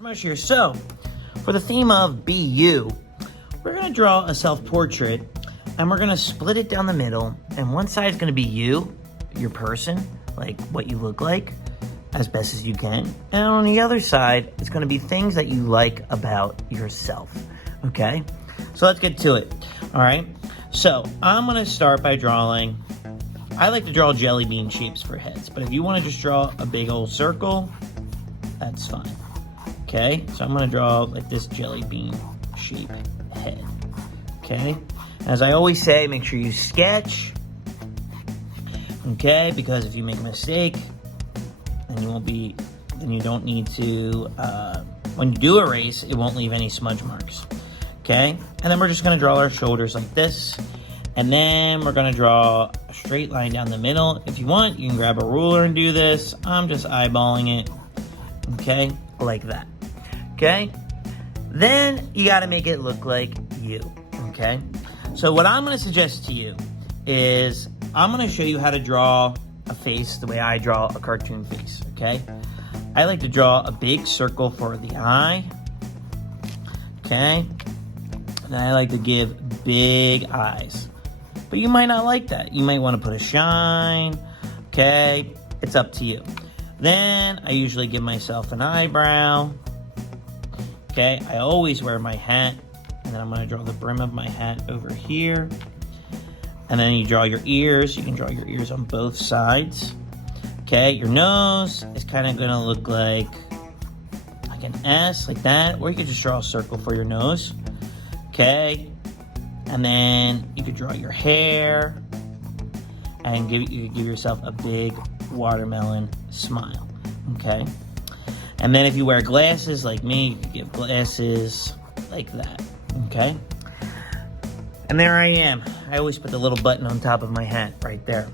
Mush here. So, for the theme of Be You, we're going to draw a self-portrait, and we're going to split it down the middle, and one side is going to be you, your person, like what you look like, as best as you can, and on the other side, it's going to be things that you like about yourself, okay? So let's get to it, all right? So, I'm going to start by drawing, I like to draw jelly bean shapes for heads, but if you want to just draw a big old circle, that's fine. Okay, so I'm going to draw like this jelly bean shape head. Okay, as I always say, make sure you sketch. Okay, because if you make a mistake, then you don't need to, when you do erase, it won't leave any smudge marks. Okay, and then we're just going to draw our shoulders like this. And then we're going to draw a straight line down the middle. If you want, you can grab a ruler and do this. I'm just eyeballing it. Okay, like that. Okay, then you got to make it look like you. Okay, so what I'm going to suggest to you is I'm going to show you how to draw a face the way I draw a cartoon face. Okay, I like to draw a big circle for the eye. Okay, and I like to give big eyes, but you might not like that. You might want to put a shine. Okay, it's up to you. Then I usually give myself an eyebrow. Okay, I always wear my hat, and then I'm going to draw the brim of my hat over here. And then you draw your ears. You can draw your ears on both sides. Okay, your nose is kind of going to look like an S, like that. Or you could just draw a circle for your nose. Okay, and then you could draw your hair. And you could give yourself a big watermelon smile. Okay. And then if you wear glasses like me, you can give glasses like that, okay? And there I am. I always put the little button on top of my hat right there.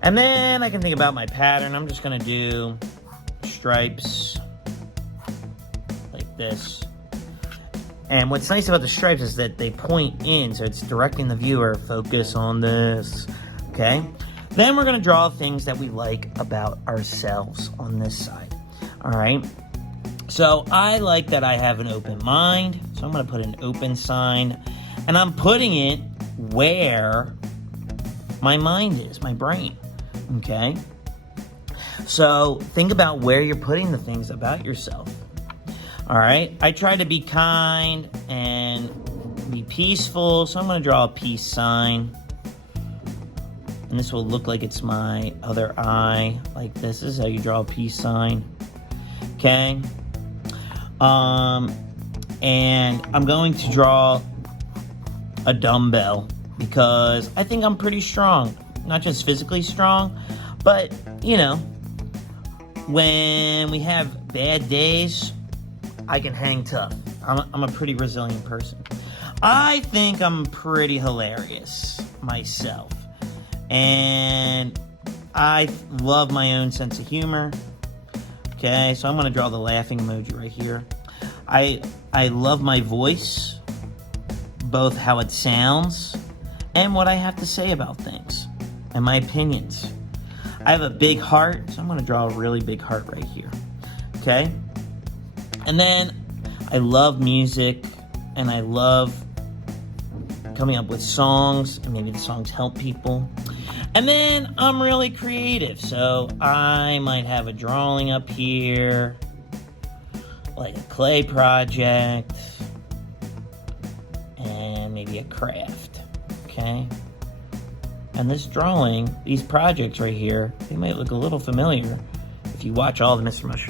And then I can think about my pattern. I'm just gonna do stripes like this. And what's nice about the stripes is that they point in, so it's directing the viewer, focus on this, okay? Then we're gonna draw things that we like about ourselves on this side. All right, so I like that I have an open mind, so I'm going to put an open sign, and I'm putting it where my mind is, my brain, okay? So think about where you're putting the things about yourself, all right? I try to be kind and be peaceful, so I'm going to draw a peace sign, and this will look like it's my other eye, like this. This is how you draw a peace sign. Okay, and I'm going to draw a dumbbell because I think I'm pretty strong, not just physically strong, but you know, when we have bad days, I can hang tough. I'm a pretty resilient person. I think I'm pretty hilarious myself, and I love my own sense of humor. Okay, so I'm going to draw the laughing emoji right here. I love my voice, both how it sounds and what I have to say about things and my opinions. I have a big heart, so I'm going to draw a really big heart right here. Okay? And then I love music, and I love coming up with songs, and maybe the songs help people. And then I'm really creative, so I might have a drawing up here, like a clay project, and maybe a craft, okay? And this drawing, these projects right here, they might look a little familiar if you watch all the Mr. Mush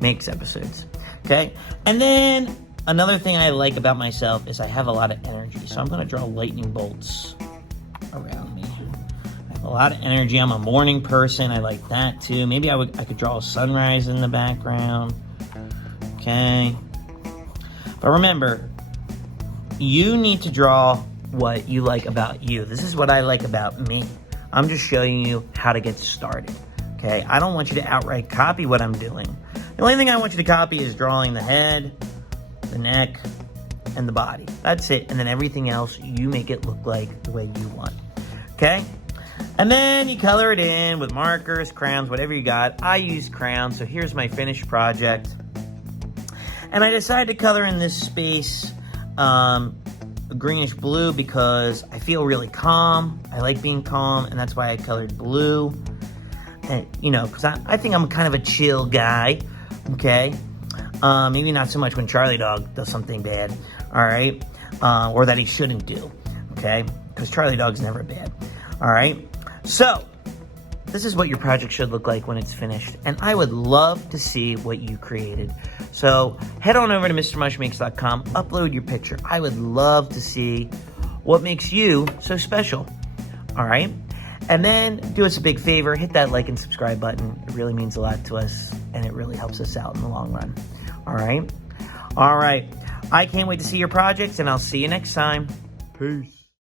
Makes episodes, okay? And then another thing I like about myself is I have a lot of energy, so I'm going to draw lightning bolts around me. A lot of energy. I'm a morning person. I like that too. Maybe I could draw a sunrise in the background. Okay. But remember, you need to draw what you like about you. This is what I like about me. I'm just showing you how to get started. Okay. I don't want you to outright copy what I'm doing. The only thing I want you to copy is drawing the head, the neck, and the body. That's it. And then everything else, you make it look like the way you want. Okay. And then you color it in with markers, crayons, whatever you got. I use crayons, so here's my finished project. And I decided to color in this space a greenish blue because I feel really calm. I like being calm, and that's why I colored blue. And, you know, because I think I'm kind of a chill guy, okay? Maybe not so much when Charlie Dog does something bad, all right? Or that he shouldn't do, okay? Because Charlie Dog's never bad, all right? So, this is what your project should look like when it's finished, and I would love to see what you created. So, head on over to MrMushMakes.com, upload your picture. I would love to see what makes you so special, all right? And then do us a big favor, hit that like and subscribe button. It really means a lot to us, and it really helps us out in the long run. All right? All right. I can't wait to see your projects, and I'll see you next time. Peace.